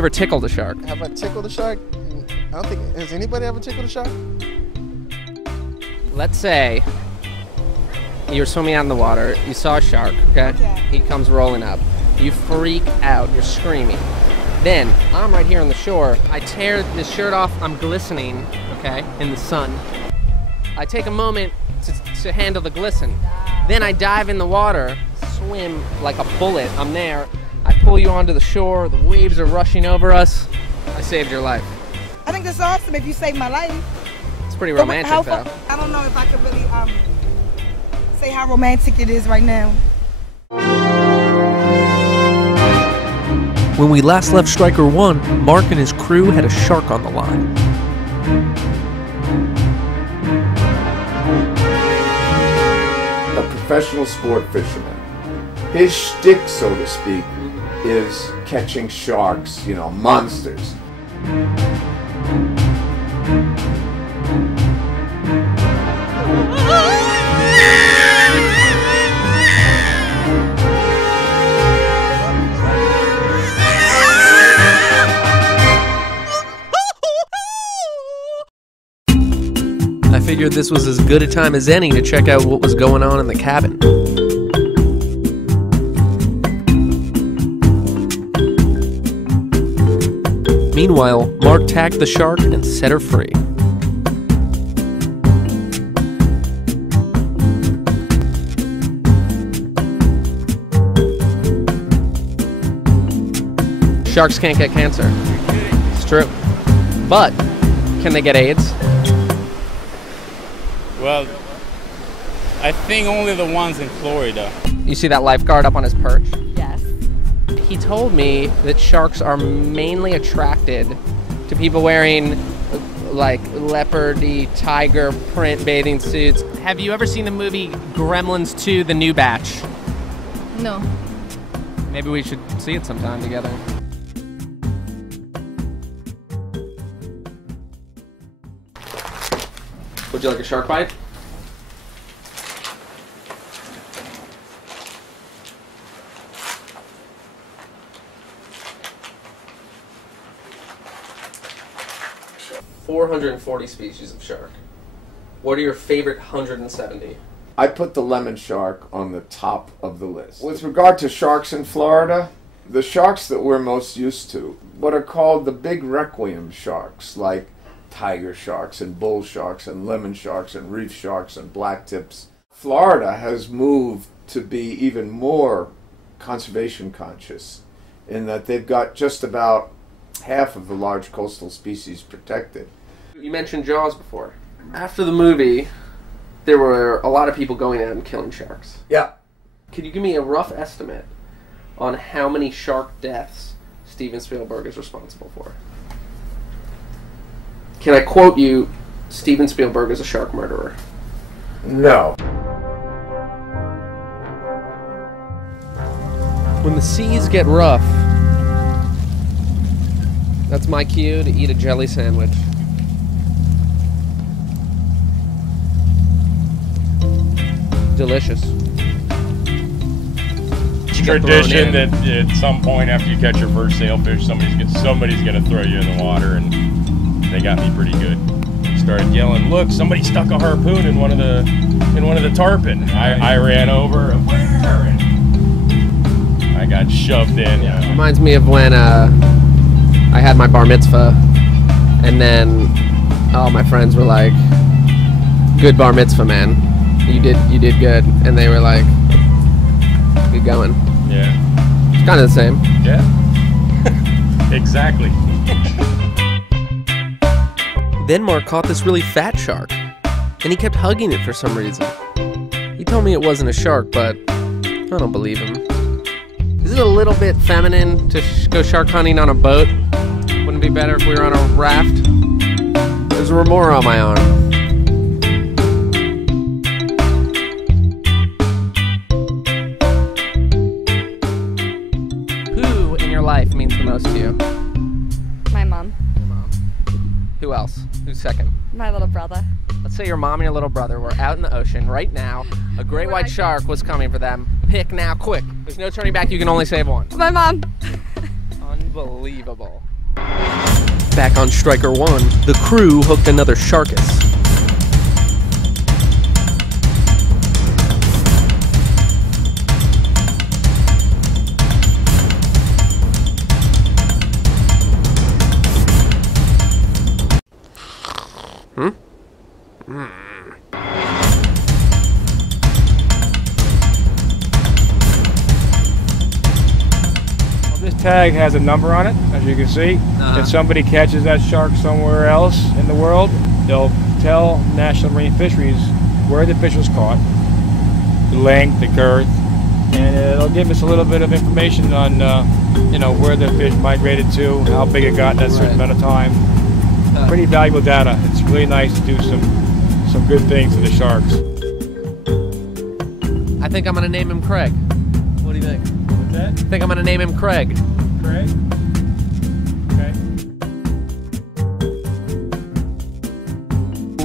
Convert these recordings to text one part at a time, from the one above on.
you ever tickled a shark? Have I tickled a shark? I don't think, has anybody ever tickled a shark? Let's say you're swimming out in the water, you saw a shark, okay? He comes rolling up. You freak out, you're screaming. Then, I'm right here on the shore. I tear this shirt off, I'm glistening, okay, in the sun. I take a moment to handle the glisten. Then I dive in the water, swim like a bullet. I'm there. I pull you onto the shore, the waves are rushing over us. I saved your life. I think that's awesome if you saved my life. It's pretty romantic, though. I don't know if I could really say how romantic it is right now. When we last left Striker 1, Mark and his crew had a shark on the line. A professional sport fisherman. His shtick, so to speak, is catching sharks, you know, monsters. I figured this was as good a time as any to check out what was going on in the cabin. Meanwhile, Mark tagged the shark and set her free. Sharks can't get cancer. It's true. But, can they get AIDS? Well, I think only the ones in Florida. You see that lifeguard up on his perch? Yes. He told me that sharks are mainly attracted to people wearing like leopardy, tiger print bathing suits. Have you ever seen the movie Gremlins 2: The New Batch? No. Maybe we should see it sometime together. Would you like a shark bite? .440 species of shark. What are your favorite 170? I put the lemon shark on the top of the list. With regard to sharks in Florida, the sharks that we're most used to, what are called the big requiem sharks, like tiger sharks and bull sharks and lemon sharks and reef sharks and black tips. Florida has moved to be even more conservation conscious in that they've got just about half of the large coastal species protected. You mentioned Jaws before. After the movie, there were a lot of people going out and killing sharks. Yeah. Could you give me a rough estimate on how many shark deaths Steven Spielberg is responsible for? Can I quote you, Steven Spielberg is a shark murderer? No. When the seas get rough, that's my cue to eat a jelly sandwich. Delicious. Tradition that at some point after you catch your first sailfish, somebody's gonna throw you in the water, and they got me pretty good. Started yelling, "Look, somebody stuck a harpoon in one of the tarpon." I ran over, and where? And I got shoved in. Yeah. Reminds me of when I had my bar mitzvah, and then all my friends were like, "Good bar mitzvah, man. You did good," and they were like, "Good going." Yeah. It's kind of the same. Yeah. Exactly. Then Mark caught this really fat shark, and he kept hugging it for some reason. He told me it wasn't a shark, but I don't believe him. Is it a little bit feminine to go shark hunting on a boat? Wouldn't it be better if we were on a raft? There's a remora on my arm. Who in your life means the most to you? My mom. Your mom. Who else? Who's second? My little brother. Let's say your mom and your little brother were out in the ocean right now. A great white shark was coming for them. Pick now, quick. There's no turning back. You can only save one. My mom. Unbelievable. Back on Striker 1, the crew hooked another sharkus. This tag has a number on it, as you can see. If somebody catches that shark somewhere else in the world, they'll tell National Marine Fisheries where the fish was caught, the length, the girth, and it'll give us a little bit of information on, where the fish migrated to, how big it got in that certain amount of time. Pretty valuable data. It's really nice to do some good things to the sharks. I think I'm gonna name him Craig. What do you think? What's that? I think I'm gonna name him Craig. Craig? Okay.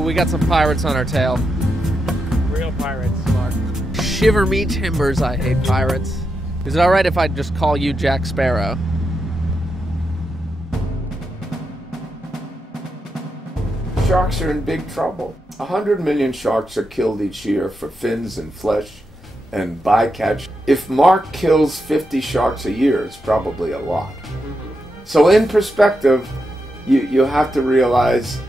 We got some pirates on our tail. Real pirates. Shiver me timbers, I hate pirates. Is it alright if I just call you Jack Sparrow? Sharks are in big trouble. 100 million sharks are killed each year for fins and flesh and bycatch. If Mark kills 50 sharks a year, it's probably a lot. So in perspective, you have to realize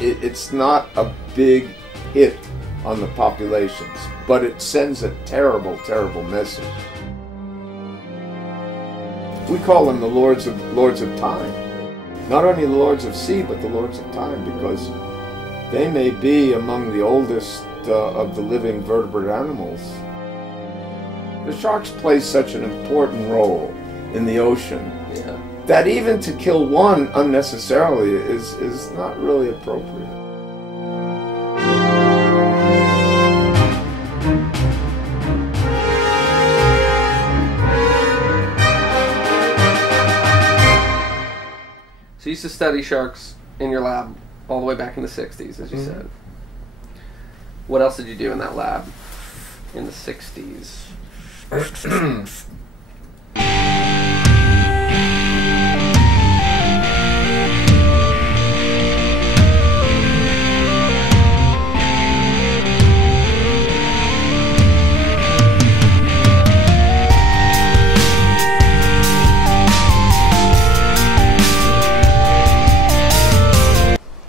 it's not a big hit on the populations, but it sends a terrible, terrible message. We call them the lords of time. Not only the lords of sea, but the lords of time, because they may be among the oldest of the living vertebrate animals. The sharks play such an important role in the ocean that even to kill one unnecessarily is not really appropriate. So you used to study sharks in your lab all the way back in the 60s, as you said. What else did you do in that lab in the 60s? Where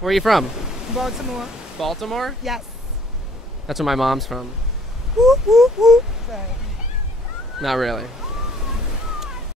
are you from? Baltimore. Baltimore? Yes. That's where my mom's from. Woo, woo, woo. Sorry. Not really.